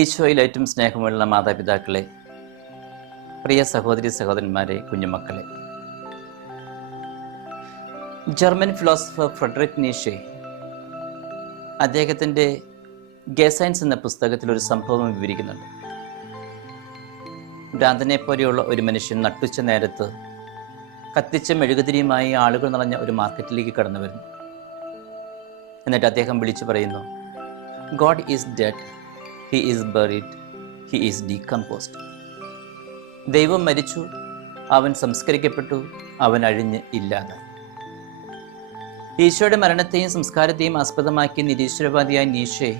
ഈശോയിൽ ഏറ്റവും സ്നേഹമുള്ള മാതാപിതാക്കളെ, പ്രിയ സഹോദരി സഹോദരന്മാരെ, കുഞ്ഞുമക്കളെ, ജർമ്മൻ ഫിലോസഫർ ഫ്രെഡറിക് നീഷെ അദ്ദേഹത്തിൻ്റെ ഗെസൈൻസ് എന്ന പുസ്തകത്തിൽ ഒരു സംഭവം വിവരിക്കുന്നുണ്ട്. ഭ്രാന്തനെ പോലെയുള്ള ഒരു മനുഷ്യൻ നട്ടുച്ച നേരത്ത് കത്തിച്ച മെഴുകുതിരിയുമായി ആളുകൾ നിറഞ്ഞ ഒരു മാർക്കറ്റിലേക്ക് കടന്നു വരുന്നു. എന്നിട്ട് അദ്ദേഹം വിളിച്ചു പറയുന്നു, God is dead, he is buried, he is decomposed. ദൈവം മരിച്ചു, അവൻ സംസ്കരിക്കപ്പെട്ടു, അവൻ അഴിഞ്ഞ് ഇല്ലാതായി. ഈശോയുടെ മരണത്തെയും സംസ്കാരത്തെയും ആസ്പദമാക്കി നിരീശ്വരവാദിയായ നീഷെ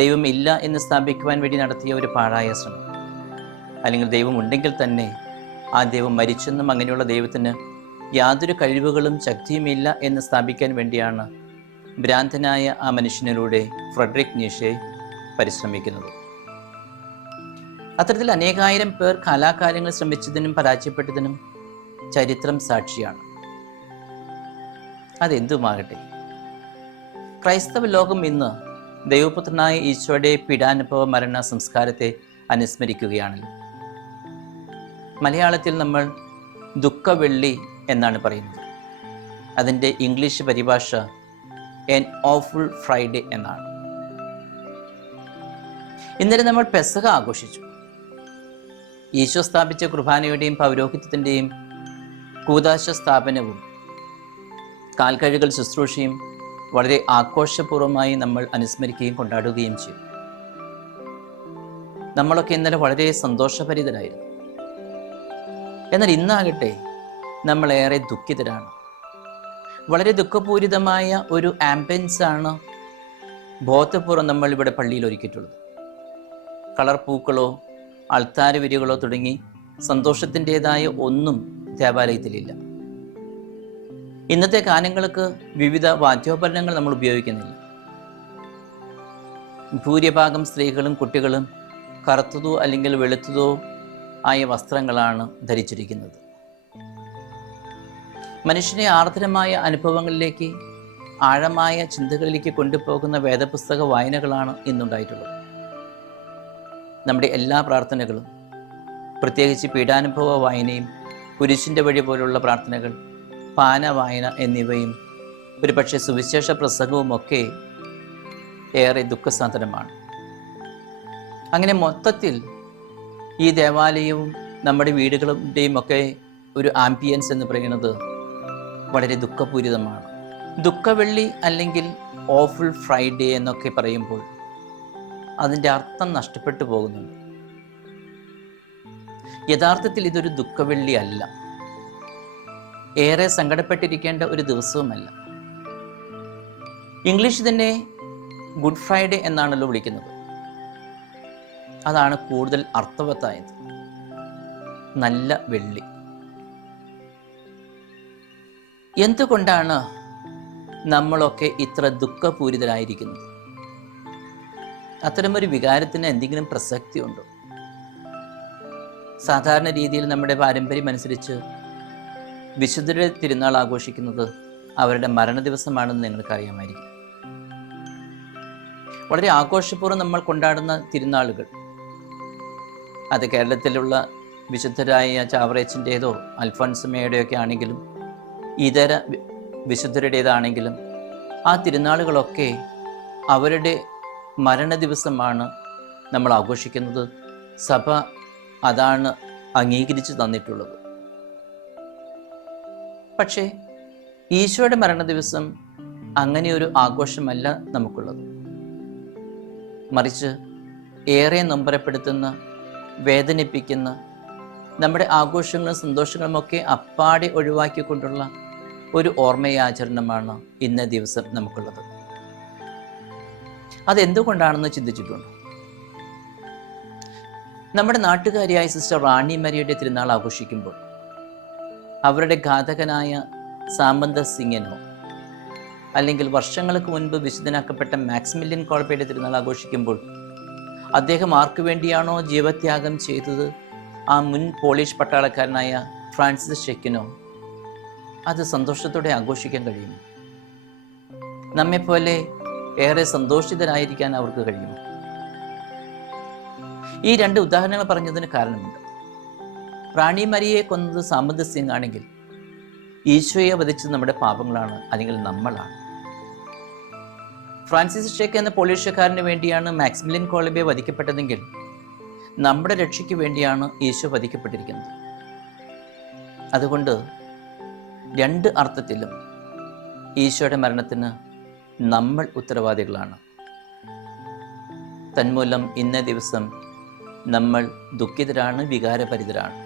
ദൈവം ഇല്ല എന്ന് സ്ഥാപിക്കുവാൻ വേണ്ടി നടത്തിയ ഒരു പാഴായ ശ്രമം, അല്ലെങ്കിൽ ദൈവം ഉണ്ടെങ്കിൽ തന്നെ ആ ദൈവം മരിച്ചെന്നും അങ്ങനെയുള്ള ദൈവത്തിന് യാതൊരു കഴിവുകളും ശക്തിയുമില്ല എന്ന് സ്ഥാപിക്കാൻ വേണ്ടിയാണ് ഭ്രാന്തനായ ആ മനുഷ്യനിലൂടെ ഫ്രെഡറിക് നീഷെ പരിശ്രമിക്കുന്നത്. അത്തരത്തിൽ അനേകായിരം പേർ കാലാകാലങ്ങൾ ശ്രമിച്ചതിനും പരാജയപ്പെട്ടതിനും ചരിത്രം സാക്ഷിയാണ്. അതെന്തുമാകട്ടെ, ക്രൈസ്തവ ലോകം ഇന്ന് ദൈവപുത്രനായ ഈശോയുടെ പീഡാനുഭവ മരണ സംസ്കാരത്തെ അനുസ്മരിക്കുകയാണല്ലോ. മലയാളത്തിൽ നമ്മൾ ദുഃഖവെള്ളി എന്നാണ് പറയുന്നത്. അതിൻ്റെ ഇംഗ്ലീഷ് പരിഭാഷ എൻ ഓഫുൾ ഫ്രൈഡേ എന്നാണ്. ഇന്നലെ നമ്മൾ പെസഹ ആഘോഷിച്ചു. ഈശോ സ്ഥാപിച്ച കുർബാനയുടെയും പൗരോഹിത്യത്തിൻ്റെയും കൂദാശ സ്ഥാപനവും കാൽക്കഴുകൽ ശുശ്രൂഷയും വളരെ ആഘോഷപൂർവ്വമായി നമ്മൾ അനുസ്മരിക്കുകയും കൊണ്ടാടുകയും ചെയ്തു. നമ്മളൊക്കെ ഇന്നലെ വളരെ സന്തോഷഭരിതരായിരുന്നു. എന്നാൽ ഇന്നാകട്ടെ നമ്മളേറെ ദുഃഖിതരാണ്. വളരെ ദുഃഖപൂരിതമായ ഒരു ആംബിയൻസ് ആണ് ബോധപൂർവ്വം നമ്മൾ ഇവിടെ പള്ളിയിൽ ഒരുക്കിയിട്ടുള്ളത്. കളർ പൂക്കളോ അൾത്താര വിരികളോ തുടങ്ങി സന്തോഷത്തിൻ്റെതായ ഒന്നും ദേവാലയത്തിലില്ല. ഇന്നത്തെ ഗാനങ്ങൾക്ക് വിവിധ വാദ്യോപകരണങ്ങൾ നമ്മൾ ഉപയോഗിക്കുന്നില്ല. ഭൂരിഭാഗം സ്ത്രീകളും കുട്ടികളും കറുത്തതോ അല്ലെങ്കിൽ വെളുത്തതോ ആയ വസ്ത്രങ്ങളാണ് ധരിച്ചിരിക്കുന്നത്. മനുഷ്യനെ ആർദ്രമായ അനുഭവങ്ങളിലേക്ക്, ആഴമായ ചിന്തകളിലേക്ക് കൊണ്ടുപോകുന്ന വേദപുസ്തക വായനകളാണ് ഇന്നുണ്ടായിട്ടുള്ളത്. നമ്മുടെ എല്ലാ പ്രാർത്ഥനകളും, പ്രത്യേകിച്ച് പീഡാനുഭവ വായനയും കുരിശിൻ്റെ വഴി പോലുള്ള പ്രാർത്ഥനകൾ, പാന വായന എന്നിവയും ഒരുപക്ഷെ സുവിശേഷ പ്രസംഗവും ഒക്കെ ഏറെ ദുഃഖസാന്ദ്രമാണ്. അങ്ങനെ മൊത്തത്തിൽ ഈ ദേവാലയവും നമ്മുടെ വീടുകളുടെയും ഒക്കെ ഒരു ആംബിയൻസ് എന്ന് പറയുന്നത് വളരെ ദുഃഖപൂരിതമാണ്. ദുഃഖവെള്ളി അല്ലെങ്കിൽ ഓഫുൾ ഫ്രൈഡേ എന്നൊക്കെ പറയുമ്പോൾ അതിൻ്റെ അർത്ഥം നഷ്ടപ്പെട്ടു പോകുന്നുണ്ട്. യഥാർത്ഥത്തിൽ ഇതൊരു ദുഃഖവെള്ളി അല്ല, ഏറെ സങ്കടപ്പെട്ടിരിക്കേണ്ട ഒരു ദിവസവുമല്ല. ഇംഗ്ലീഷ് തന്നെ ഗുഡ് ഫ്രൈഡേ എന്നാണല്ലോ വിളിക്കുന്നത്. അതാണ് കൂടുതൽ അർത്ഥവത്തായത്, നല്ല വെള്ളി. എന്തുകൊണ്ടാണ് നമ്മളൊക്കെ ഇത്ര ദുഃഖപൂരിതരായിരിക്കുന്നത്? അത്തരമൊരു വികാരത്തിന് എന്തെങ്കിലും പ്രസക്തി ഉണ്ടോ? സാധാരണ രീതിയിൽ നമ്മുടെ പാരമ്പര്യം അനുസരിച്ച് വിശുദ്ധരുടെ തിരുനാൾ ആഘോഷിക്കുന്നത് അവരുടെ മരണ ദിവസമാണെന്ന് നിങ്ങൾക്കറിയാമായിരിക്കും. വളരെ ആഘോഷപൂർവ്വം നമ്മൾ കൊണ്ടാടുന്ന തിരുനാളുകൾ, അത് കേരളത്തിലുള്ള വിശുദ്ധരായ ചാവറേച്ചിൻ്റേതോ അൽഫോൻസമ്മയുടെയൊക്കെ ആണെങ്കിലും ഇതര വിശുദ്ധരുടേതാണെങ്കിലും ആ തിരുനാളുകളൊക്കെ അവരുടെ മരണ ദിവസമാണ് നമ്മൾ ആഘോഷിക്കുന്നത്. സഭ അതാണ് അംഗീകരിച്ച് തന്നിട്ടുള്ളത്. പക്ഷേ ഈശോയുടെ മരണ ദിവസം അങ്ങനെയൊരു ആഘോഷമല്ല നമുക്കുള്ളത്. മറിച്ച് ഏറെ നൊമ്പരപ്പെടുത്തുന്ന, വേദനിപ്പിക്കുന്ന, നമ്മുടെ ആഘോഷങ്ങളും സന്തോഷങ്ങളുമൊക്കെ അപ്പാടെ ഒഴിവാക്കിക്കൊണ്ടുള്ള ഒരു ഓർമ്മയാചരണമാണ് ഇന്ന ദിവസം നമുക്കുള്ളത്. അതെന്തുകൊണ്ടാണെന്ന് ചിന്തിച്ചിട്ടുണ്ട്? നമ്മുടെ നാട്ടുകാരിയായ സിസ്റ്റർ റാണി മരിയയുടെ തിരുനാൾ ആഘോഷിക്കുമ്പോൾ അവരുടെ ഘാതകനായ സാമന്ത സിംഗനോ അല്ലെങ്കിൽ വർഷങ്ങൾക്ക് മുൻപ് വിശുദ്ധനാക്കപ്പെട്ട മാക്സിമിലിയൻ കോൾബയുടെ തിരുനാൾ ആഘോഷിക്കുമ്പോൾ അദ്ദേഹം ആർക്കു വേണ്ടിയാണോ ജീവത്യാഗം ചെയ്തത്, ആ മുൻ പോളിഷ് പട്ടാളക്കാരനായ ഫ്രാൻസിസ് ഷെക്കിനോ, അത് സന്തോഷത്തോടെ ആഘോഷിക്കാൻ കഴിയും. നമ്മെപ്പോലെ ഏറെ സന്തോഷിതരായിരിക്കാൻ അവർക്ക് കഴിയുമോ? ഈ രണ്ട് ഉദാഹരണങ്ങൾ പറഞ്ഞതിന് കാരണമുണ്ട്. റാണി മരിയെ കൊന്നത് സാമന്തസ്യം ആണെങ്കിൽ ഈശോയെ വധിച്ചത് നമ്മുടെ പാപങ്ങളാണ്, അല്ലെങ്കിൽ നമ്മളാണ്. ഫ്രാൻസിസ് ഷേക്ക് എന്ന പോളിഷക്കാരന് വേണ്ടിയാണ് മാക്സിമിലിയൻ കോളംബിയ വധിക്കപ്പെട്ടതെങ്കിൽ നമ്മുടെ രക്ഷയ്ക്ക് വേണ്ടിയാണ് ഈശോ വധിക്കപ്പെട്ടിരിക്കുന്നത്. അതുകൊണ്ട് രണ്ട് അർത്ഥത്തിലും ഈശോയുടെ മരണത്തിന് നമ്മൾ ഉത്തരവാദികളാണ്. തന്മൂലം ഇന്നേ ദിവസം നമ്മൾ ദുഃഖിതരാണ്, വികാരഭരിതരാണ്.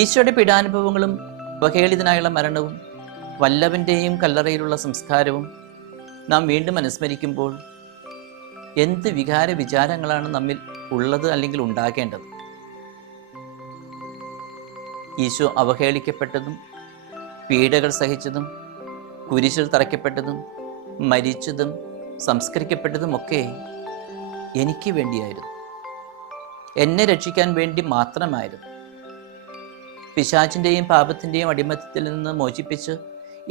ഈശോയുടെ പീഡാനുഭവങ്ങളും അവഹേളിതനായുള്ള മരണവും വല്ലവൻ്റെയും കല്ലറയിലുള്ള സംസ്കാരവും നാം വീണ്ടും അനുസ്മരിക്കുമ്പോൾ എന്ത് വികാര വിചാരങ്ങളാണ് നമ്മിൽ ഉള്ളത്, അല്ലെങ്കിൽ ഉണ്ടാകേണ്ടത്? ഈശോ അവഹേളിക്കപ്പെട്ടതും പീഡകൾ സഹിച്ചതും കുരിശിൽ തറയ്ക്കപ്പെട്ടതും മരിച്ചതും സംസ്കരിക്കപ്പെട്ടതും ഒക്കെ എനിക്ക് വേണ്ടിയായിരുന്നു, എന്നെ രക്ഷിക്കാൻ വേണ്ടി മാത്രമായിരുന്നു. പിശാചിൻ്റെയും പാപത്തിൻ്റെയും അടിമത്തത്തിൽ നിന്ന് മോചിപ്പിച്ച്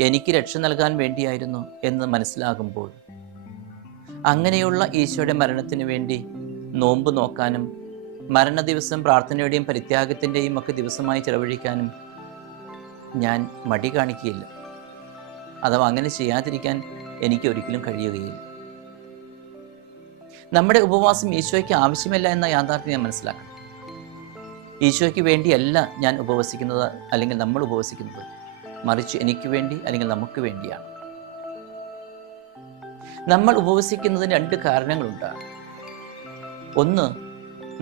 എനിക്ക് രക്ഷ നൽകാൻ വേണ്ടിയായിരുന്നു എന്ന് മനസ്സിലാകുമ്പോൾ അങ്ങനെയുള്ള ഈശോയുടെ മരണത്തിന് വേണ്ടി നോമ്പ് നോക്കാനും മരണ ദിവസം പ്രാർത്ഥനയുടെയും പരിത്യാഗത്തിൻ്റെയും ഒക്കെ ദിവസമായി ചെലവഴിക്കാനും ഞാൻ മടി കാണിക്കുകയില്ല. അഥവാ അങ്ങനെ ചെയ്യാതിരിക്കാൻ എനിക്ക് ഒരിക്കലും കഴിയുകയില്ല. നമ്മുടെ ഉപവാസം ഈശോയ്ക്ക് ആവശ്യമില്ല എന്ന യാഥാർത്ഥ്യം ഞാൻ മനസ്സിലാക്കണം. ഈശോയ്ക്ക് വേണ്ടിയല്ല ഞാൻ ഉപവസിക്കുന്നത്, അല്ലെങ്കിൽ നമ്മൾ ഉപവസിക്കുന്നത്, മറിച്ച് എനിക്ക് വേണ്ടി, അല്ലെങ്കിൽ നമുക്ക് വേണ്ടിയാണ്. നമ്മൾ ഉപവസിക്കുന്നതിന് രണ്ട് കാരണങ്ങളുണ്ടാണ്. ഒന്ന്,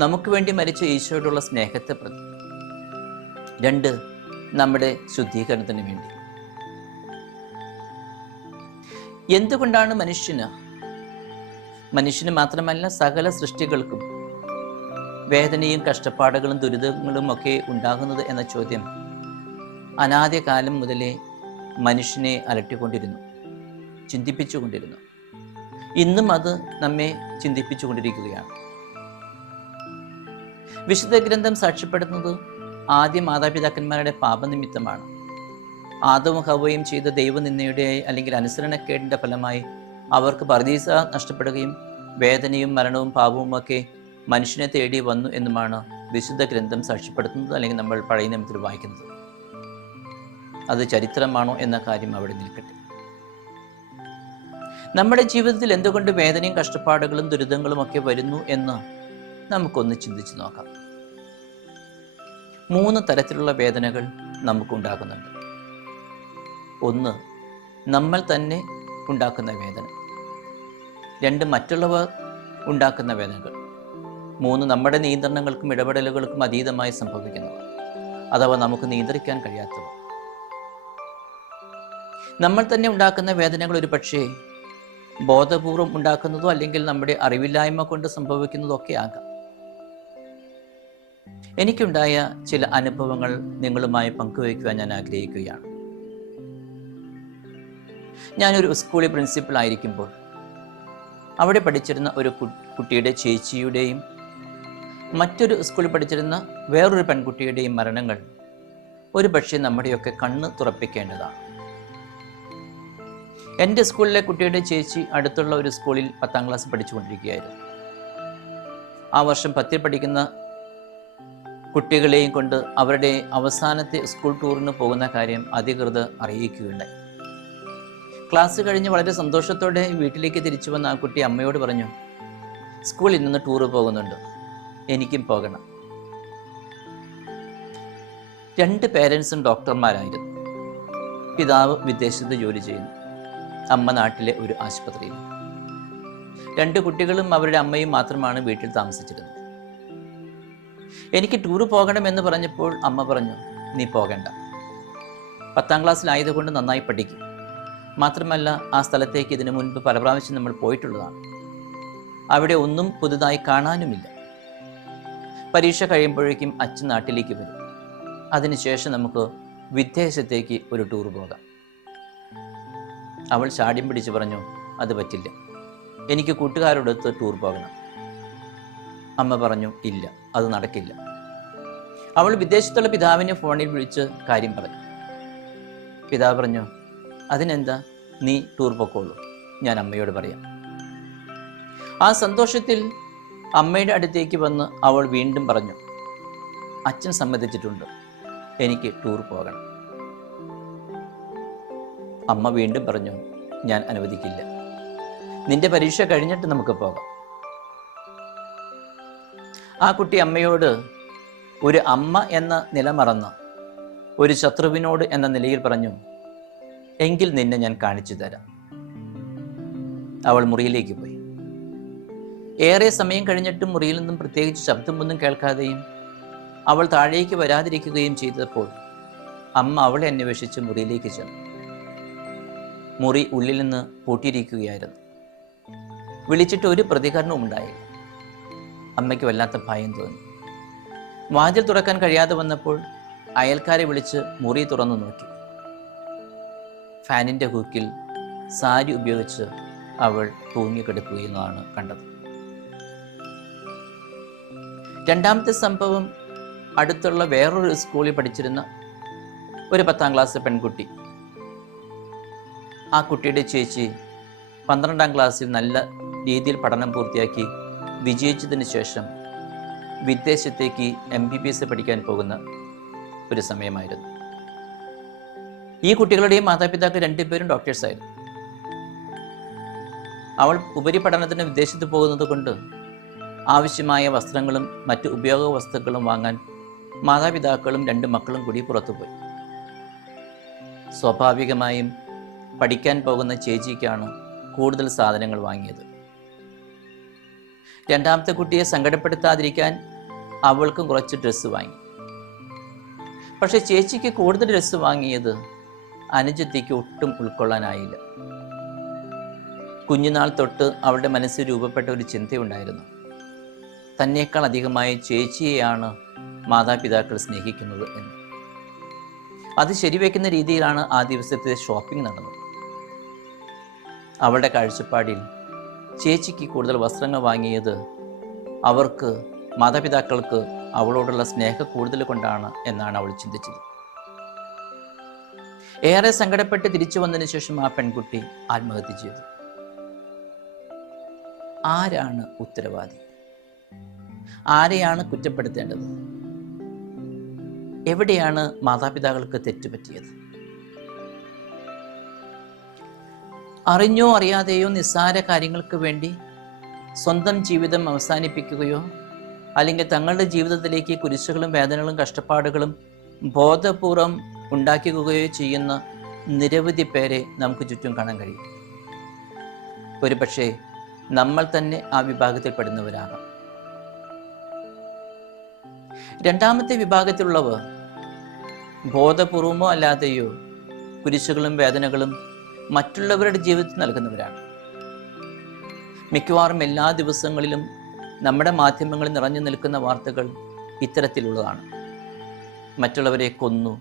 നമുക്ക് വേണ്ടി മരിച്ച ഈശോയോടുള്ള സ്നേഹത്തെ പ്രതി. രണ്ട്, നമ്മുടെ ശുദ്ധീകരണത്തിന് വേണ്ടി. എന്തുകൊണ്ടാണ് മനുഷ്യന് മാത്രമല്ല സകല സൃഷ്ടികൾക്കും വേദനയും കഷ്ടപ്പാടുകളും ദുരിതങ്ങളും ഒക്കെ ഉണ്ടാകുന്നത് എന്ന ചോദ്യം അനാദ്യകാലം മുതലേ മനുഷ്യനെ അലട്ടിക്കൊണ്ടിരുന്നു, ചിന്തിപ്പിച്ചുകൊണ്ടിരുന്നു. ഇന്നും അത് നമ്മെ ചിന്തിപ്പിച്ചുകൊണ്ടിരിക്കുകയാണ്. വിശുദ്ധ ഗ്രന്ഥം സാക്ഷ്യപ്പെടുന്നത് ആദ്യ മാതാപിതാക്കന്മാരുടെ പാപനിമിത്തമാണ്. ആദവും ഹവ്വയും ചെയ്ത ദൈവനിന്ദയുടെ അല്ലെങ്കിൽ അനുസരണക്കേടിൻ്റെ ഫലമായി അവർക്ക് പർദീസ നഷ്ടപ്പെടുകയും വേദനയും മരണവും പാപവും ഒക്കെ മനുഷ്യനെ തേടി വന്നു എന്നുമാണ് വിശുദ്ധ ഗ്രന്ഥം സാക്ഷ്യപ്പെടുത്തുന്നത്, അല്ലെങ്കിൽ നമ്മൾ പഴയ നിയമത്തിൽ വായിക്കുന്നത്. അത് ചരിത്രമാണോ എന്ന കാര്യം അവിടെ നിൽക്കട്ടെ. നമ്മുടെ ജീവിതത്തിൽ എന്തുകൊണ്ട് വേദനയും കഷ്ടപ്പാടുകളും ദുരിതങ്ങളും ഒക്കെ വരുന്നു എന്ന് നമുക്കൊന്ന് ചിന്തിച്ചു നോക്കാം. 3 തരത്തിലുള്ള വേദനകൾ നമുക്കുണ്ടാകുന്നുണ്ട്. 1, നമ്മൾ തന്നെ ഉണ്ടാക്കുന്ന വേദന. 2, മറ്റുള്ളവർ ഉണ്ടാക്കുന്ന വേദനകൾ. 3, നമ്മുടെ നിയന്ത്രണങ്ങൾക്കും ഇടപെടലുകൾക്കും അതീതമായി സംഭവിക്കുന്നവ, അഥവാ നമുക്ക് നിയന്ത്രിക്കാൻ കഴിയാത്തവ. നമ്മൾ തന്നെ ഉണ്ടാക്കുന്ന വേദനകൾ ഒരു പക്ഷേ ബോധപൂർവം ഉണ്ടാക്കുന്നതോ അല്ലെങ്കിൽ നമ്മുടെ അറിവില്ലായ്മ കൊണ്ട് സംഭവിക്കുന്നതോ ഒക്കെ ആകാം. എനിക്കുണ്ടായ ചില അനുഭവങ്ങൾ നിങ്ങളുമായി പങ്കുവയ്ക്കുവാൻ ഞാൻ ആഗ്രഹിക്കുകയാണ്. ഞാനൊരു സ്കൂളിൽ പ്രിൻസിപ്പൽ ആയിരിക്കുമ്പോൾ അവിടെ പഠിച്ചിരുന്ന ഒരു കുട്ടിയുടെ ചേച്ചിയുടെയും മറ്റൊരു സ്കൂളിൽ പഠിച്ചിരുന്ന വേറൊരു പെൺകുട്ടിയുടെയും മരണങ്ങൾ ഒരു പക്ഷേ നമ്മുടെയൊക്കെ കണ്ണ് തുറപ്പിക്കേണ്ടതാണ്. എൻ്റെ സ്കൂളിലെ കുട്ടിയുടെ ചേച്ചി അടുത്തുള്ള ഒരു സ്കൂളിൽ 10ാം ക്ലാസ് പഠിച്ചുകൊണ്ടിരിക്കുകയായിരുന്നു. ആ വർഷം 10ൽ പഠിക്കുന്ന കുട്ടികളെയും കൊണ്ട് അവരുടെ അവസാനത്തെ സ്കൂൾ ടൂറിന് പോകുന്ന കാര്യം അധികൃതർ അറിയിക്കുകയുണ്ടായി. ക്ലാസ് കഴിഞ്ഞ് വളരെ സന്തോഷത്തോടെ വീട്ടിലേക്ക് തിരിച്ചു വന്ന ആ കുട്ടി അമ്മയോട് പറഞ്ഞു, സ്കൂളിൽ നിന്ന് ടൂറ് പോകുന്നുണ്ട്, എനിക്കും പോകണം. 2 പേരൻസും ഡോക്ടർമാരായിരുന്നു. പിതാവ് വിദേശത്ത് ജോലി ചെയ്യുന്നു, അമ്മ നാട്ടിലെ ഒരു ആശുപത്രിയിൽ. 2 കുട്ടികളും അവരുടെ അമ്മയും മാത്രമാണ് വീട്ടിൽ താമസിച്ചിരുന്നത്. എനിക്ക് ടൂറ് പോകണമെന്ന് പറഞ്ഞപ്പോൾ അമ്മ പറഞ്ഞു, നീ പോകണ്ട, 10ാം ക്ലാസ്സിലായതുകൊണ്ട് നന്നായി പഠിക്കും. മാത്രമല്ല ആ സ്ഥലത്തേക്ക് ഇതിനു മുൻപ് പല പ്രാവശ്യം നമ്മൾ പോയിട്ടുള്ളതാണ്. അവിടെ ഒന്നും പുതുതായി കാണാനുമില്ല. പരീക്ഷ കഴിയുമ്പോഴേക്കും അച്ഛൻ നാട്ടിലേക്ക് വരും. അതിനുശേഷം നമുക്ക് വിദേശത്തേക്ക് ഒരു ടൂർ പോകാം. അവൾ ചാടിയും പിടിച്ച് പറഞ്ഞു, അത് പറ്റില്ല, എനിക്ക് കൂട്ടുകാരോടൊത്ത് ടൂർ പോകണം. അമ്മ പറഞ്ഞു, ഇല്ല, അത് നടക്കില്ല. അവൾ വിദേശത്തുള്ള പിതാവിനെ ഫോണിൽ വിളിച്ച് കാര്യം പറഞ്ഞു. പിതാവ് പറഞ്ഞു, അതിനെന്താ, നീ ടൂർ പൊക്കോളൂ, ഞാൻ അമ്മയോട് പറയാം. ആ സന്തോഷത്തിൽ അമ്മയുടെ അടുത്തേക്ക് വന്ന് അവൾ വീണ്ടും പറഞ്ഞു, അച്ഛൻ സമ്മതിച്ചിട്ടുണ്ട്, എനിക്ക് ടൂർ പോകണം. അമ്മ വീണ്ടും പറഞ്ഞു, ഞാൻ അനുവദിക്കില്ല, നിന്റെ പരീക്ഷ കഴിഞ്ഞിട്ട് നമുക്ക് പോകാം. ആ കുട്ടി അമ്മയോട് ഒരു അമ്മ എന്ന നില മറന്ന് ഒരു ശത്രുവിനോട് എന്ന നിലയിൽ പറഞ്ഞു, എങ്കിൽ നിന്നെ ഞാൻ കാണിച്ചു തരാം. അവൾ മുറിയിലേക്ക് പോയി. ഏറെ സമയം കഴിഞ്ഞിട്ടും മുറിയിൽ നിന്നും പ്രത്യേകിച്ച് ശബ്ദമൊന്നും കേൾക്കാതെയും അവൾ താഴേക്ക് വരാതിരിക്കുകയും ചെയ്തപ്പോൾ അമ്മ അവളെ അന്വേഷിച്ച് മുറിയിലേക്ക് ചെന്നു. മുറി ഉള്ളിൽ നിന്ന് പൂട്ടിയിരിക്കുകയായിരുന്നു. വിളിച്ചിട്ട് ഒരു പ്രതികരണവും ഉണ്ടായില്ല. അമ്മയ്ക്ക് വല്ലാത്ത ഭയം തോന്നി. വാതിൽ തുറക്കാൻ കഴിയാതെ വന്നപ്പോൾ അയൽക്കാരെ വിളിച്ച് മുറി തുറന്നു നോക്കി. ഫാനിൻ്റെ ഹൂക്കിൽ സാരി ഉപയോഗിച്ച് അവൾ തൂങ്ങിക്കിടക്കുകയെന്നാണ് കണ്ടത്. രണ്ടാമത്തെ സംഭവം അടുത്തുള്ള വേറൊരു സ്കൂളിൽ പഠിച്ചിരുന്ന ഒരു 10ാം ക്ലാസ് പെൺകുട്ടി. ആ കുട്ടിയുടെ ചേച്ചി 12ാം ക്ലാസ്സിൽ നല്ല രീതിയിൽ പഠനം പൂർത്തിയാക്കി വിജയിച്ചതിന് ശേഷം വിദേശത്തേക്ക് MBBS പഠിക്കാൻ പോകുന്ന ഒരു സമയമായിരുന്നു. ഈ കുട്ടികളുടെയും മാതാപിതാക്കൾ രണ്ടുപേരും ഡോക്ടേഴ്സായിരുന്നു. അവൾ ഉപരിപഠനത്തിന് വിദേശത്ത് പോകുന്നത് കൊണ്ട് ആവശ്യമായ വസ്ത്രങ്ങളും മറ്റു ഉപയോഗ വസ്തുക്കളും വാങ്ങാൻ മാതാപിതാക്കളും 2 മക്കളും കൂടി പുറത്തുപോയി. സ്വാഭാവികമായും പഠിക്കാൻ പോകുന്ന ചേച്ചിക്കാണ് കൂടുതൽ സാധനങ്ങൾ വാങ്ങിയത്. രണ്ടാമത്തെ കുട്ടിയെ സങ്കടപ്പെടുത്താതിരിക്കാൻ അവൾക്കും കുറച്ച് ഡ്രസ്സ് വാങ്ങി. പക്ഷെ ചേച്ചിക്ക് കൂടുതൽ ഡ്രസ്സ് വാങ്ങിയത് അനുജത്തിക്ക് ഒട്ടും ഉൾക്കൊള്ളാനായില്ല. കുഞ്ഞുനാൾ തൊട്ട് അവളുടെ മനസ്സിൽ രൂപപ്പെട്ട ഒരു ചിന്തയുണ്ടായിരുന്നു, തന്നേക്കാൾ അധികമായി ചേച്ചിയെയാണ് മാതാപിതാക്കൾ സ്നേഹിക്കുന്നത് എന്ന്. അത് ശരിവെക്കുന്ന രീതിയിലാണ് ആ ദിവസത്തെ ഷോപ്പിംഗ് നടന്നത്. അവളുടെ കാഴ്ചപ്പാടിൽ ചേച്ചിക്ക് കൂടുതൽ വസ്ത്രങ്ങൾ വാങ്ങിയത് അവർക്ക്, മാതാപിതാക്കൾക്ക് അവളോടുള്ള സ്നേഹ കൂടുതൽ കൊണ്ടാണ് എന്നാണ് അവൾ ചിന്തിച്ചത്. ഏറെ സങ്കടപ്പെട്ട് തിരിച്ചു വന്നതിന് ശേഷം ആ പെൺകുട്ടി ആത്മഹത്യ ചെയ്തു. ആരാണ് ഉത്തരവാദി? ആരെയാണ് കുറ്റപ്പെടുത്തേണ്ടത്? എവിടെയാണ് മാതാപിതാക്കൾക്ക് തെറ്റുപറ്റിയത്? അറിഞ്ഞോ അറിയാതെയോ നിസ്സാര കാര്യങ്ങൾക്ക് വേണ്ടി സ്വന്തം ജീവിതം അവസാനിപ്പിക്കുകയോ അല്ലെങ്കിൽ തങ്ങളുടെ ജീവിതത്തിലേക്ക് കുരിശുകളും വേദനകളും കഷ്ടപ്പാടുകളും ബോധപൂർവം ഉണ്ടാക്കുകയോ ചെയ്യുന്ന നിരവധി പേരെ നമുക്ക് ചുറ്റും കാണാൻ കഴിയും. ഒരുപക്ഷെ നമ്മൾ തന്നെ ആ വിഭാഗത്തിൽപ്പെടുന്നവരാകാം. രണ്ടാമത്തെ വിഭാഗത്തിലുള്ളവർ ബോധപൂർവമോ അല്ലാതെയോ കുരിശുകളും വേദനകളും മറ്റുള്ളവരുടെ ജീവിതത്തിൽ നൽകുന്നവരാണ്. മിക്കവാറും എല്ലാ ദിവസങ്ങളിലും നമ്മുടെ മാധ്യമങ്ങളിൽ നിറഞ്ഞു നിൽക്കുന്ന വാർത്തകൾ ഇത്തരത്തിലുള്ളതാണ്. മറ്റുള്ളവരെ കൊന്നു,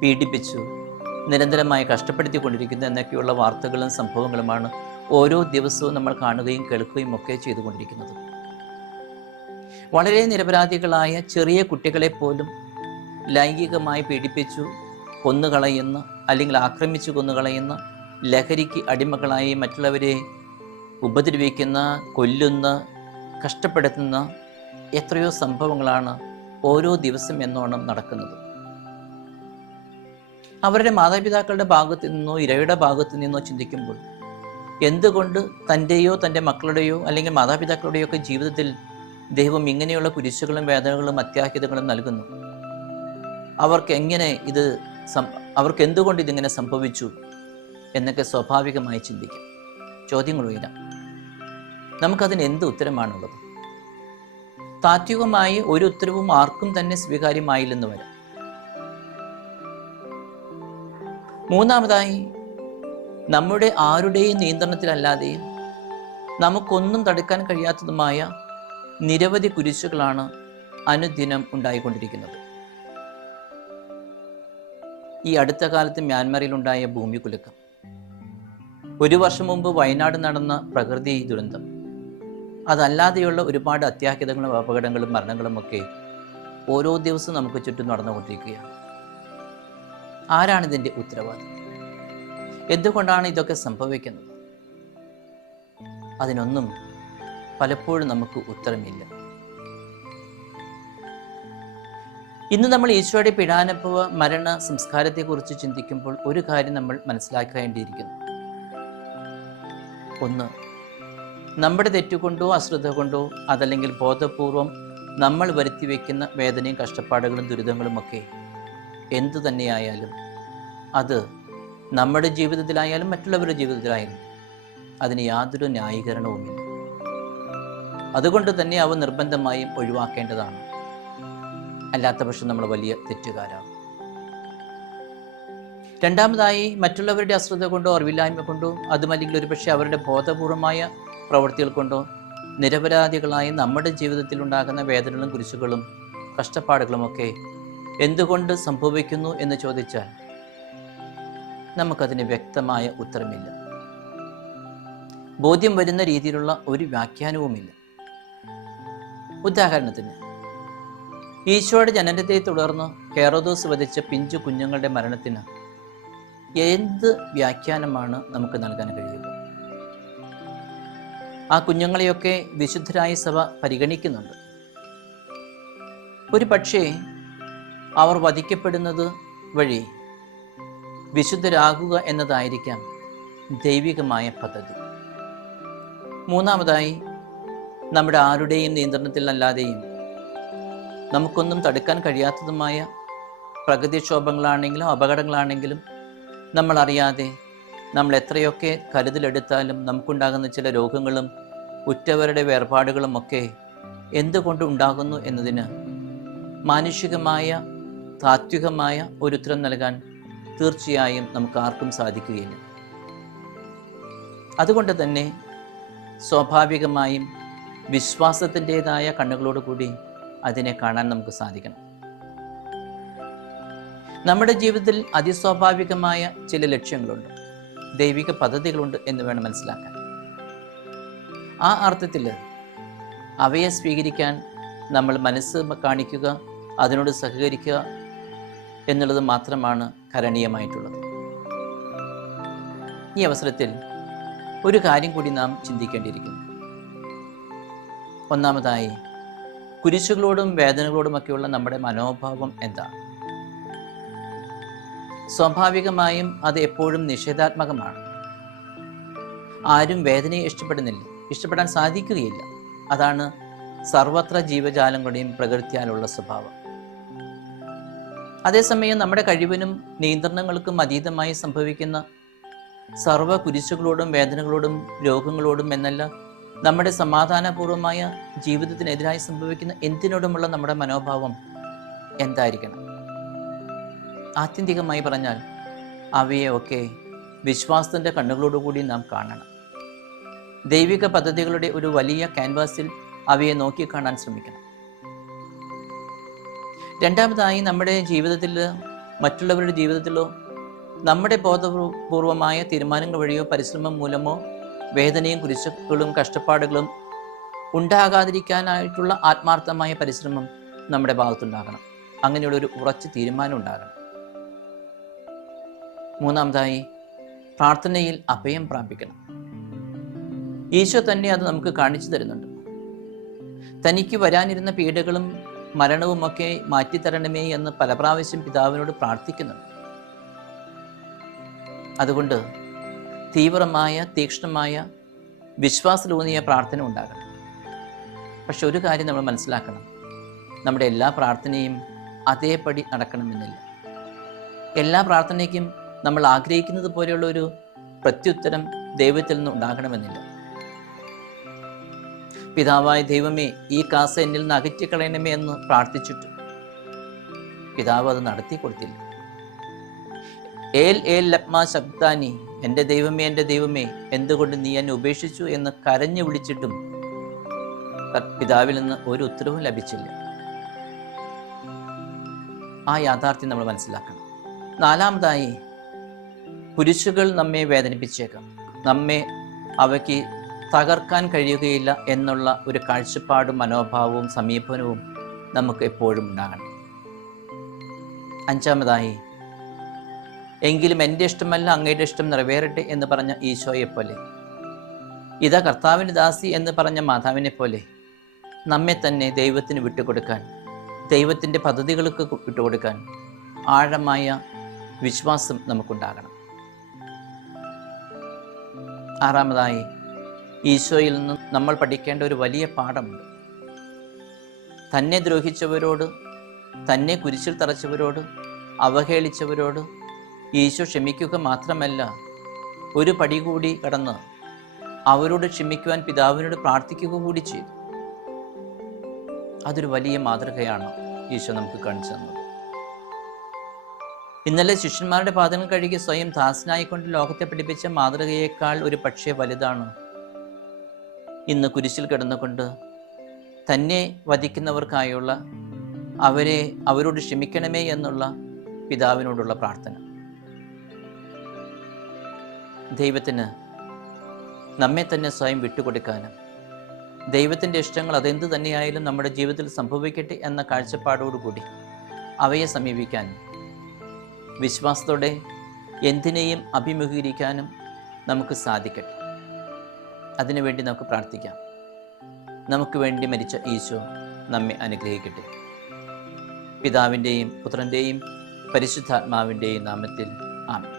പീഡിപ്പിച്ചു, നിരന്തരമായി കഷ്ടപ്പെടുത്തിക്കൊണ്ടിരിക്കുന്നു എന്നൊക്കെയുള്ള വാർത്തകളും സംഭവങ്ങളുമാണ് ഓരോ ദിവസവും നമ്മൾ കാണുകയും കേൾക്കുകയും ഒക്കെ ചെയ്തുകൊണ്ടിരിക്കുന്നത്. വളരെ നിരപരാധികളായ ചെറിയ കുട്ടികളെ പോലും ലൈംഗികമായി പീഡിപ്പിച്ചു കൊന്നുകളയുന്ന അല്ലെങ്കിൽ ആക്രമിച്ചു കൊന്നുകളയുന്ന, ലഹരിക്ക് അടിമകളായി മറ്റുള്ളവരെ ഉപദ്രവിക്കുന്ന, കൊല്ലുന്ന, കഷ്ടപ്പെടുത്തുന്ന എത്രയോ സംഭവങ്ങളാണ് ഓരോ ദിവസം എന്നോണം നടക്കുന്നത്. അവരുടെ മാതാപിതാക്കളുടെ ഭാഗത്തു നിന്നോ ഇരയുടെ ഭാഗത്തു നിന്നോ ചിന്തിക്കുമ്പോൾ എന്തുകൊണ്ട് തൻ്റെയോ തൻ്റെ മക്കളുടെയോ അല്ലെങ്കിൽ മാതാപിതാക്കളുടെയോ ഒക്കെ ജീവിതത്തിൽ ദൈവം ഇങ്ങനെയുള്ള കുരിശുകളും വേദനകളും അത്യാഹിതങ്ങളും നൽകുന്നു? അവർക്ക് എന്തുകൊണ്ട് ഇതിങ്ങനെ സംഭവിച്ചു എന്നൊക്കെ സ്വാഭാവികമായി ചിന്തിക്കും. ചോദ്യങ്ങൾ ഉയരാം. നമുക്കതിന് എന്ത് ഉത്തരമാണുള്ളത്? താത്വികമായി ഒരു ഉത്തരവും ആർക്കും തന്നെ സ്വീകാര്യമായില്ലെന്ന് വരാം. മൂന്നാമതായി, നമ്മുടെ ആരുടെയും നിയന്ത്രണത്തിലല്ലാതെയും നമുക്കൊന്നും തടുക്കാൻ കഴിയാത്തതുമായ നിരവധി കുരിശുകളാണ് അനുദിനം ഉണ്ടായിക്കൊണ്ടിരിക്കുന്നത്. ഈ അടുത്ത കാലത്ത് മ്യാൻമറിലുണ്ടായ ഭൂമികുലുക്കം, 1 വർഷം മുമ്പ് വയനാട് നടന്ന പ്രകൃതി ദുരന്തം, അതല്ലാതെയുള്ള ഒരുപാട് അത്യാഹിതങ്ങളും അപകടങ്ങളും മരണങ്ങളും ഒക്കെ ഓരോ ദിവസവും നമുക്ക് ചുറ്റും നടന്നുകൊണ്ടിരിക്കുകയാണ്. ആരാണ് ഇതിൻ്റെ ഉത്തരവാദി? എന്തുകൊണ്ടാണ് ഇതൊക്കെ സംഭവിക്കുന്നത്? അതിനൊന്നും പലപ്പോഴും നമുക്ക് ഉത്തരമില്ല. ഇന്ന് നമ്മൾ ഈശോയുടെ പീഡാനുഭവ മരണ സംസ്കാരത്തെക്കുറിച്ച് ചിന്തിക്കുമ്പോൾ ഒരു കാര്യം നമ്മൾ മനസ്സിലാക്കേണ്ടിയിരിക്കുന്നു. ഒന്ന്, നമ്മുടെ തെറ്റുകൊണ്ടോ അശ്രദ്ധ കൊണ്ടോ അതല്ലെങ്കിൽ ബോധപൂർവം നമ്മൾ വരുത്തി വയ്ക്കുന്ന വേദനയും കഷ്ടപ്പാടുകളും ദുരിതങ്ങളുമൊക്കെ എന്തു തന്നെയായാലും അത് നമ്മുടെ ജീവിതത്തിലായാലും മറ്റുള്ളവരുടെ ജീവിതത്തിലായാലും അതിന് യാതൊരു ന്യായീകരണവുമില്ല. അതുകൊണ്ട് തന്നെ അവ നിർബന്ധമായും ഒഴിവാക്കേണ്ടതാണ്. അല്ലാത്ത പക്ഷം നമ്മൾ വലിയ തെറ്റുകാരാകും. രണ്ടാമതായി, മറ്റുള്ളവരുടെ അശ്രദ്ധ കൊണ്ടോ അറിവില്ലായ്മ കൊണ്ടോ അതുമല്ലെങ്കിൽ ഒരുപക്ഷെ അവരുടെ ബോധപൂർവമായ പ്രവൃത്തികൾ കൊണ്ടോ നിരപരാധികളായി നമ്മുടെ ജീവിതത്തിൽ ഉണ്ടാകുന്ന വേദനകളും കുരിശുകളും കഷ്ടപ്പാടുകളുമൊക്കെ എന്തുകൊണ്ട് സംഭവിക്കുന്നു എന്ന് ചോദിച്ചാൽ നമുക്കതിന് വ്യക്തമായ ഉത്തരമില്ല. ബോധ്യം വരുന്ന രീതിയിലുള്ള ഒരു വ്യാഖ്യാനവുമില്ല. ഉദാഹരണത്തിന്, ഈശോയുടെ ജനനത്തെ തുടർന്ന് ഹെറോദോസ് വധിച്ച പിഞ്ചു കുഞ്ഞുങ്ങളുടെ മരണത്തിന് എന്ത് വ്യാഖ്യാനമാണ് നമുക്ക് നൽകാൻ കഴിയുക? ആ കുഞ്ഞുങ്ങളെയൊക്കെ വിശുദ്ധരായ സഭ പരിഗണിക്കുന്നുണ്ട്. ഒരു പക്ഷേ അവർ വധിക്കപ്പെടുന്നത് വഴി വിശുദ്ധരാകുക എന്നതായിരിക്കാം ദൈവികമായ പദ്ധതി. മൂന്നാമതായി, നമ്മുടെ ആരുടെയും നിയന്ത്രണത്തിലല്ലാതെയും നമുക്കൊന്നും തടുക്കാൻ കഴിയാത്തതുമായ പ്രകൃതിക്ഷോഭങ്ങളാണെങ്കിലും അപകടങ്ങളാണെങ്കിലും നമ്മൾ അറിയാതെ നമ്മൾ എത്രയൊക്കെ കരുതലെടുത്താലും നമുക്കുണ്ടാകുന്ന ചില രോഗങ്ങളും ഉറ്റവരുടെ വേർപാടുകളുമൊക്കെ എന്തുകൊണ്ട് ഉണ്ടാകുന്നു എന്നതിന് മാനുഷികമായ താത്വികമായ ഒരു ഉത്തരം നൽകാൻ തീർച്ചയായും നമുക്ക് ആർക്കും സാധിക്കുകയില്ല. അതുകൊണ്ട് തന്നെ സ്വാഭാവികമായും വിശ്വാസത്തിൻ്റെതായ കണ്ണുകളോടുകൂടി അതിനെ കാണാൻ നമുക്ക് സാധിക്കണം. നമ്മുടെ ജീവിതത്തിൽ അതിസ്വാഭാവികമായ ചില ലക്ഷ്യങ്ങളുണ്ട്, ദൈവിക പദ്ധതികളുണ്ട് എന്ന് വേണം മനസ്സിലാക്കാൻ. ആ അർത്ഥത്തിൽ അവയെ സ്വീകരിക്കാൻ നമ്മൾ മനസ്സ് കാണിക്കുക, അതിനോട് സഹകരിക്കുക എന്നുള്ളത് മാത്രമാണ് കരണീയമായിട്ടുള്ളത്. ഈ അവസരത്തിൽ ഒരു കാര്യം കൂടി നാം ചിന്തിക്കേണ്ടിയിരിക്കുന്നു. ഒന്നാമതായി, കുരിശുകളോടും വേദനകളോടുമൊക്കെയുള്ള നമ്മുടെ മനോഭാവം എന്താണ്? സ്വാഭാവികമായും അത് എപ്പോഴും നിഷേധാത്മകമാണ്. ആരും വേദനയെ ഇഷ്ടപ്പെടാൻ സാധിക്കുകയില്ല. അതാണ് സർവത്ര ജീവജാലങ്ങളുടെയും പ്രകൃതിയാലുള്ള സ്വഭാവം. അതേസമയം നമ്മുടെ കഴിവിനും നിയന്ത്രണങ്ങൾക്കും അതീതമായി സംഭവിക്കുന്ന സർവ്വ കുരിശുകളോടും വേദനകളോടും രോഗങ്ങളോടും എന്നല്ല, നമ്മുടെ സമാധാനപൂർവമായ ജീവിതത്തിനെതിരായി സംഭവിക്കുന്ന എന്തിനോടുമുള്ള നമ്മുടെ മനോഭാവം എന്തായിരിക്കണം? ആത്യന്തികമായി പറഞ്ഞാൽ അവയെ ഒക്കെ വിശ്വാസത്തിൻ്റെ കണ്ണുകളോടുകൂടി നാം കാണണം. ദൈവിക പദ്ധതികളുടെ ഒരു വലിയ ക്യാൻവാസിൽ അവയെ നോക്കിക്കാണാൻ ശ്രമിക്കണം. രണ്ടാമതായി, നമ്മുടെ ജീവിതത്തിൽ മറ്റുള്ളവരുടെ ജീവിതത്തിലോ നമ്മുടെ ബോധപൂർവമായ തീരുമാനങ്ങൾ വഴിയോ പരിശ്രമം മൂലമോ വേദനയും കുരിശുകളും കഷ്ടപ്പാടുകളും ഉണ്ടാകാതിരിക്കാനായിട്ടുള്ള ആത്മാർത്ഥമായ പരിശ്രമം നമ്മുടെ ഭാഗത്തുണ്ടാകണം. അങ്ങനെയുള്ളൊരു ഉറച്ച തീരുമാനം ഉണ്ടാകണം. മൂന്നാമതായി, പ്രാർത്ഥനയിൽ അഭയം പ്രാപിക്കണം. ഈശോ തന്നെ അത് നമുക്ക് കാണിച്ചു തരുന്നുണ്ട്. തനിക്ക് വരാനിരുന്ന പീഡകളും മരണവുമൊക്കെ മാറ്റിത്തരണമേ എന്ന് പല പ്രാവശ്യം പിതാവിനോട് പ്രാർത്ഥിക്കുന്നുണ്ട്. അതുകൊണ്ട് തീവ്രമായ തീക്ഷ്ണമായ വിശ്വാസലൂന്നിയ പ്രാർത്ഥന ഉണ്ടാകണം. പക്ഷെ ഒരു കാര്യം നമ്മൾ മനസ്സിലാക്കണം, നമ്മുടെ എല്ലാ പ്രാർത്ഥനയും അതേപടി നടക്കണമെന്നില്ല. എല്ലാ പ്രാർത്ഥനയ്ക്കും നമ്മൾ ആഗ്രഹിക്കുന്നത് പോലെയുള്ള ഒരു പ്രത്യുത്തരം ദൈവത്തിൽ നിന്ന് ഉണ്ടാകണമെന്നില്ല. പിതാവായ ദൈവമേ, ഈ കാസ എന്നിൽ നിന്ന് അകറ്റിക്കളയണമേ എന്ന് പ്രാർത്ഥിച്ചിട്ട് പിതാവ് അത് നടത്തി കൊടുത്തില്ല. ഏൽ ഏൽ ലപ്മാ ശബ്ദാനി, എൻ്റെ ദൈവമേ എൻ്റെ ദൈവമേ എന്തുകൊണ്ട് നീ എന്നെ ഉപേക്ഷിച്ചു എന്ന് കരഞ്ഞു വിളിച്ചിട്ടും പിതാവിൽ നിന്ന് ഒരു ഉത്തരവും ലഭിച്ചില്ല. ആ യാഥാർത്ഥ്യം നമ്മൾ മനസ്സിലാക്കണം. നാലാമതായി, കുരിശുകൾ നമ്മെ വേദനിപ്പിച്ചേക്കാം, നമ്മെ അവയ്ക്ക് തകർക്കാൻ കഴിയുകയില്ല എന്നുള്ള ഒരു കാഴ്ചപ്പാടും മനോഭാവവും സമീപനവും നമുക്ക് എപ്പോഴും ഉണ്ടാകണം. അഞ്ചാമതായി, എങ്കിലും എൻ്റെ ഇഷ്ടമല്ല അങ്ങയുടെ ഇഷ്ടം നിറവേറട്ടെ എന്ന് പറഞ്ഞ ഈശോയെപ്പോലെ ഇതാ കർത്താവിൻ്റെ ദാസി എന്ന് പറഞ്ഞ മാതാവിനെ പോലെ നമ്മെ തന്നെ ദൈവത്തിന് വിട്ടുകൊടുക്കാൻ, ദൈവത്തിൻ്റെ പദ്ധതികൾക്ക് വിട്ടുകൊടുക്കാൻ ആഴമായ വിശ്വാസം നമുക്കുണ്ടാകണം. ആറാമതായി, ഈശോയിൽ നിന്നും നമ്മൾ പഠിക്കേണ്ട ഒരു വലിയ പാഠമുണ്ട്. തന്നെ ദ്രോഹിച്ചവരോട്, തന്നെ കുരിശിൽ തറച്ചവരോട്, അവഹേളിച്ചവരോട് ഈശോ ക്ഷമിക്കുക മാത്രമല്ല, ഒരു പടി കൂടി കടന്ന് അവരോട് ക്ഷമിക്കുവാൻ പിതാവിനോട് പ്രാർത്ഥിക്കുക കൂടി ചെയ്തു. അതൊരു വലിയ മാതൃകയാണ് ഈശോ നമുക്ക് കാണിച്ചു തന്നത്. ഇന്നലെ ശിഷ്യന്മാരുടെ പാദങ്ങൾ കഴുകി സ്വയം ദാസനായിക്കൊണ്ട് ലോകത്തെ പഠിപ്പിച്ച മാതൃകയേക്കാൾ ഒരു പക്ഷേ വലുതാണ് ഇന്ന് കുരിശിൽ കിടന്നുകൊണ്ട് തന്നെ വധിക്കുന്നവർക്കായുള്ള, അവരോട് ക്ഷമിക്കണമേ എന്നുള്ള പിതാവിനോടുള്ള പ്രാർത്ഥന. ദൈവത്തിന് നമ്മെ തന്നെ സ്വയം വിട്ടുകൊടുക്കാനും, ദൈവത്തിൻ്റെ ഇഷ്ടങ്ങൾ അതെന്ത് തന്നെയായാലും നമ്മുടെ ജീവിതത്തിൽ സംഭവിക്കട്ടെ എന്ന കാഴ്ചപ്പാടോടുകൂടി അവയെ സമീപിക്കാനും, വിശ്വാസത്തോടെ എന്തിനേയും അഭിമുഖീകരിക്കാനും നമുക്ക് സാധിക്കട്ടെ. അതിനുവേണ്ടി നമുക്ക് പ്രാർത്ഥിക്കാം. നമുക്ക് വേണ്ടി മരിച്ച ഈശോ നമ്മെ അനുഗ്രഹിക്കട്ടെ. പിതാവിൻ്റെയും പുത്രൻ്റെയും പരിശുദ്ധാത്മാവിൻ്റെയും നാമത്തിൽ ആമേൻ.